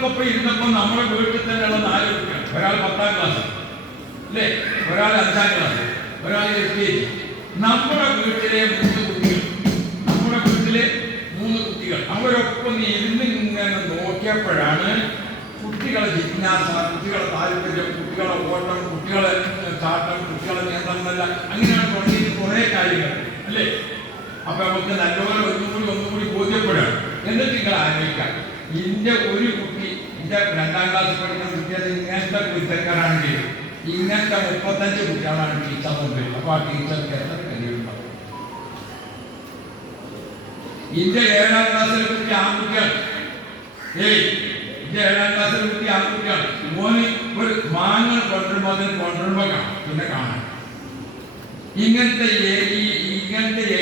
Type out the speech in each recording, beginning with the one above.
കുട്ടികൾക്കൊപ്പം ഇരുന്നപ്പോൾ നമ്മുടെ വീട്ടിൽ തന്നെയുള്ള 4 കുട്ടികൾ, ഒരാൾ 10ാം ക്ലാസ് അല്ലേ, ഒരാൾ 5ാം ക്ലാസ്, ഒരാൾ LKG. നമ്മുടെ വീട്ടിലെ 3 കുട്ടികൾ അവരൊപ്പം ഇരുന്ന് ഇങ്ങനെ നോക്കിയപ്പോഴാണ് കുട്ടികളെ ജിജ്ഞാസ, കുട്ടികളെ താല്പര്യം, കുട്ടികളെ ഓട്ടം, കുട്ടികളെ ചാട്ടം, കുട്ടികളെ നിയന്ത്രണം എന്നല്ല അങ്ങനെയാണ് തുടങ്ങിയിട്ട് കുറേ കാര്യങ്ങൾ അല്ലേ. അപ്പൊ നമുക്ക് നല്ലപോലെ ഒന്നുകൂടി ബോധ്യപ്പെടുകയാണ്. എന്നിട്ട് നിങ്ങൾ ആലോചിക്കാം, ഇന്റെ ഒരു കുട്ടി, ഇന്റെ 2ാം ക്ലാസ്സിൽ പഠിക്കുന്ന കുട്ടികൾ ഇങ്ങനത്തെ കുറ്റക്കാരാണെങ്കിൽ ഇങ്ങനത്തെ 35 കുട്ടികളാണ് ടീച്ചർ മുമ്പിൽ. അപ്പൊ ആ ടീച്ചർക്ക് എത്ര കഴിയുണ്ടാവും? ഇന്റെ 7ാം ക്ലാസ്സിലെ കുട്ടി ആൺകുട്ടികൾ, ഇന്റെ 7ാം ക്ലാസ്സിലെ കുട്ടി ആൺകുട്ടികൾ, മോന് ഒരു മാങ്ങ കൊണ്ടുവരുമ്പോ കാണാം, പിന്നെ കാണാം. ഇങ്ങനത്തെ 35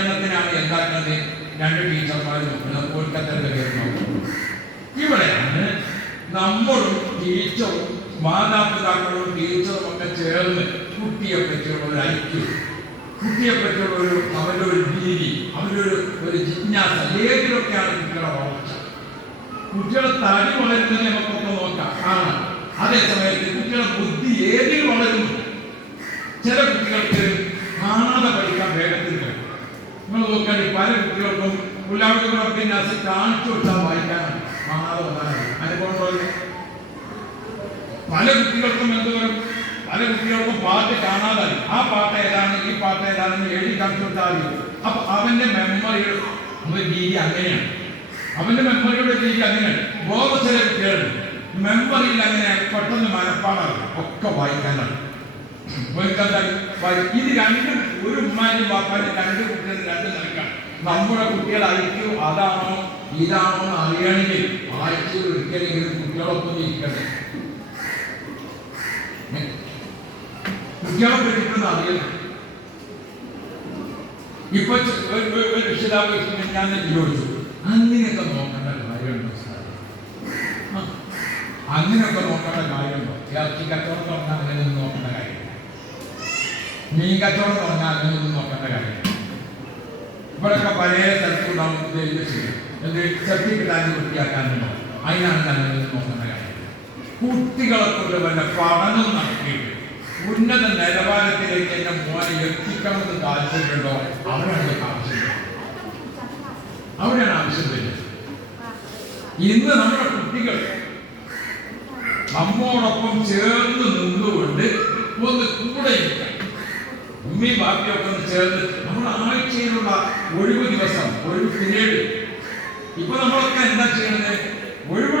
എണ്ണത്തിനാണ് എന്താക്കുന്നത് 2 ടീച്ചർമാരും കോൽക്കത്തയിലേക്ക്. ഇവിടെയാണ് നമ്മളും ടീച്ചറും മാതാപിതാക്കളും ടീച്ചറും ഒക്കെ ചേർന്ന് കുട്ടിയെ പറ്റിയുള്ള ഒരു ഐക്യം, കുട്ടിയെ പറ്റിയുള്ള അവരുടെ ഒരു രീതി, അവരുടെ ഒരു ജിജ്ഞാസ, ഏതിലൊക്കെയാണ് കുട്ടികളെ വളർച്ച. കുട്ടികളെ തടി വളരുന്നത് നമുക്കൊക്കെ നോക്കാം, കാണാം. അതേസമയത്ത് കുട്ടികളെ ബുദ്ധി ഏതിൽ വളരുന്നു? ചില കുട്ടികൾക്ക് കാണാതെ പഠിക്കാൻ വേഗത്തിൽ കഴിയും. നിങ്ങൾ നോക്കേണ്ടി പല കുട്ടികൾക്കും ഉല്ലാവിദ്യാഭ്യാസം കാണിച്ചു കൊടുത്താൽ വായിക്കാനാണ്, കാണാതെ വന്നാലാണ് അനുഭവം. പല കുട്ടികൾക്കും എന്തോരം, പല കുട്ടികൾക്കും പാട്ട് കാണാതായി, ആ പാട്ട് ഏതാണ് ഈ പാട്ട് ഏതാണെന്ന് എഴുതി കാണിച്ചു കൊടുത്താൽ മതി. അപ്പൊ അവന്റെ മെമ്മറിയുടെ രീതി അങ്ങനെയാണ്, അവന്റെ മെമ്മറിയുടെ രീതി അങ്ങനെയാണ്. വേറെ ചില കുട്ടികളുണ്ട് മെമ്മറിയിൽ അങ്ങനെ പെട്ടെന്ന് മനപ്പാടാകും, ഒക്കെ വായിക്കാനാണ്. ഇത് രണ്ടും ഒരു ഉമ്മാനും വാപ്പാനും 2 കുട്ടികളും 2 നിലക്കാണ്. നമ്മുടെ കുട്ടികൾ ഐക്യം അതാണോ ഇതാണോ എന്ന് അറിയണമെങ്കിൽ ആഴ്ചയിൽ ഒരിക്കലെങ്കിലും കുട്ടികളൊപ്പം ഇരിക്കണ്ടേ, കുട്ടികളെ പറ്റിയിട്ടൊന്നും അറിയണം. ഇപ്പൊ ഒരു രക്ഷിതാവ് ഞാൻ ചോദിച്ചു, അങ്ങനെയൊക്കെ നോക്കേണ്ട കാര്യമുണ്ടോ സാർ? അങ്ങനെയൊക്കെ നോക്കേണ്ട കാര്യമുണ്ടോ? ഇറച്ചി കച്ചവടം തുടങ്ങാൻ അങ്ങനെയൊന്നും നോക്കേണ്ട കാര്യം, മീൻ കച്ചവടം തുടങ്ങാൻ അങ്ങനെയൊന്നും നോക്കേണ്ട കാര്യം. ഇവിടെയൊക്കെ പഴയ സ്ഥലത്തുണ്ടാവും സർട്ടിഫിക്കറ്റ് വൃത്തിയാക്കാനുണ്ടോ? അതിനാണ് അങ്ങനെയൊന്നും നോക്കേണ്ട കാര്യം. കുട്ടികളെ കൊണ്ട് വല്ല പഠനം നടത്തിയിട്ട് ഉന്നത നിലവാരത്തിലേക്ക് എന്റെ മോനെ എത്തിക്കണമെന്ന് താല്പര്യമുണ്ടോ? അവിടെയാണ് ആവശ്യം വരുന്നത്. ഇന്ന് നമ്മുടെ കുട്ടികൾ നമ്മോടൊപ്പം ചേർന്ന് നിന്നുകൊണ്ട് ഒന്ന് കൂടെ ഇരിക്കാം, ഉമ്മയും ബാക്കിയൊക്കെ ഒന്ന് ചേർന്ന് നമ്മുടെ ഒഴിവ് ദിവസം, ഒഴിവ് പീരീഡ്. ഇപ്പൊ നമ്മളൊക്കെ എന്താ ചെയ്യുന്നത്? ഒഴിവ്